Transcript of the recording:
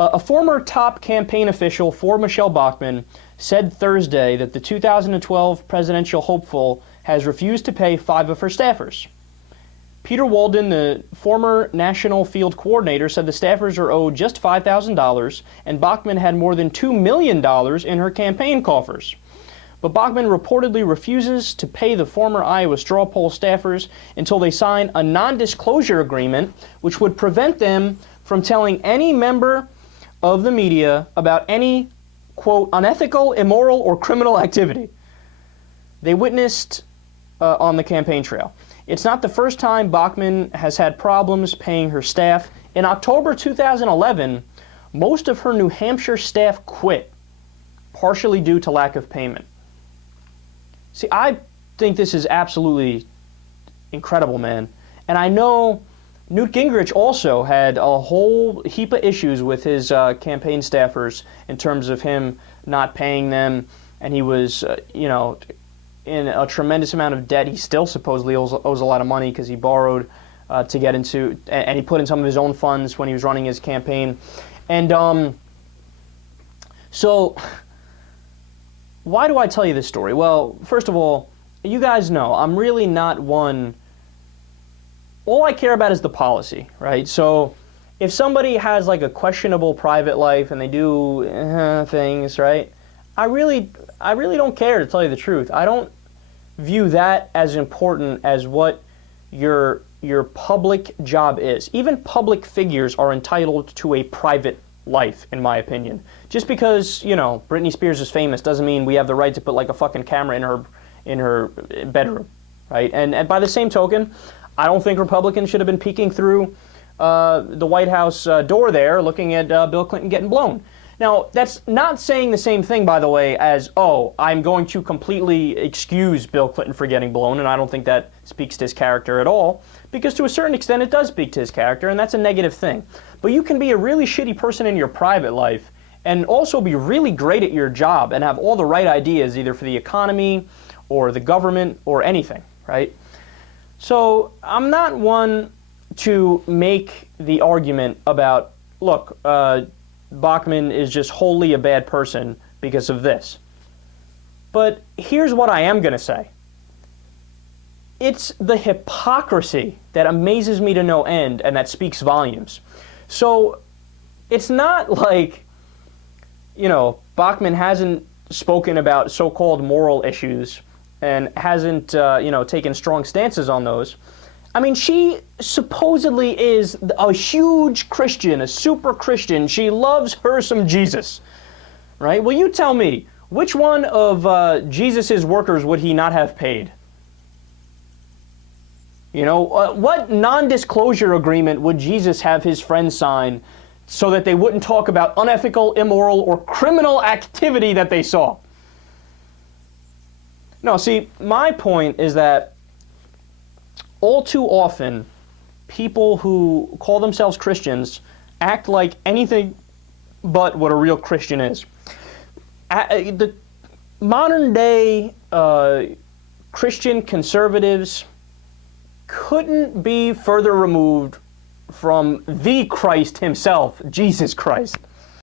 A former top campaign official for Michele Bachmann said Thursday that the 2012 presidential hopeful has refused to pay 5 of her staffers. Peter Walden, the former national field coordinator, said the staffers are owed just $5,000, and Bachmann had more than $2 million in her campaign coffers. But Bachmann reportedly refuses to pay the former Iowa straw poll staffers until they sign a non-disclosure agreement, which would prevent them from telling any member of the media about any, quote, unethical, immoral, or criminal activity they witnessed on the campaign trail. It's not the first time Bachmann has had problems paying her staff. In October 2011, most of her New Hampshire staff quit, partially due to lack of payment. See, I think this is absolutely incredible, man. And I know Newt Gingrich also had a whole heap of issues with his campaign staffers in terms of him not paying them, and he was, in a tremendous amount of debt. He still supposedly owes a lot of money because he borrowed to get into, and he put in some of his own funds when he was running his campaign. And so why do I tell you this story? Well, first of all, you guys know I'm really not one. All I care about is the policy, right? So if somebody has like a questionable private life and they do things, right? I really don't care, to tell you the truth. I don't view that as important as what your public job is. Even public figures are entitled to a private life, in my opinion. Just because, Britney Spears is famous doesn't mean we have the right to put like a fucking camera in her bedroom, right? And by the same token, I don't think Republicans should have been peeking through the White House door there looking at Bill Clinton getting blown. Now, that's not saying the same thing, by the way, as, I'm going to completely excuse Bill Clinton for getting blown, and I don't think that speaks to his character at all, because to a certain extent it does speak to his character, and that's a negative thing. But you can be a really shitty person in your private life and also be really great at your job and have all the right ideas, either for the economy or the government or anything, right? So I'm not one to make the argument about, look, Bachmann is just wholly a bad person because of this. But here's what I am going to say. It's the hypocrisy that amazes me to no end and that speaks volumes. So it's not like, Bachmann hasn't spoken about so-called moral issues and hasn't, taken strong stances on those. I mean, she supposedly is a huge Christian, a super Christian. She loves her some Jesus, right? Well, you tell me, which one of Jesus's workers would he not have paid? What non-disclosure agreement would Jesus have his friends sign so that they wouldn't talk about unethical, immoral, or criminal activity that they saw? No, see, my point is that all too often, people who call themselves Christians act like anything but what a real Christian is. The modern day Christian conservatives couldn't be further removed from the Christ himself, Jesus Christ.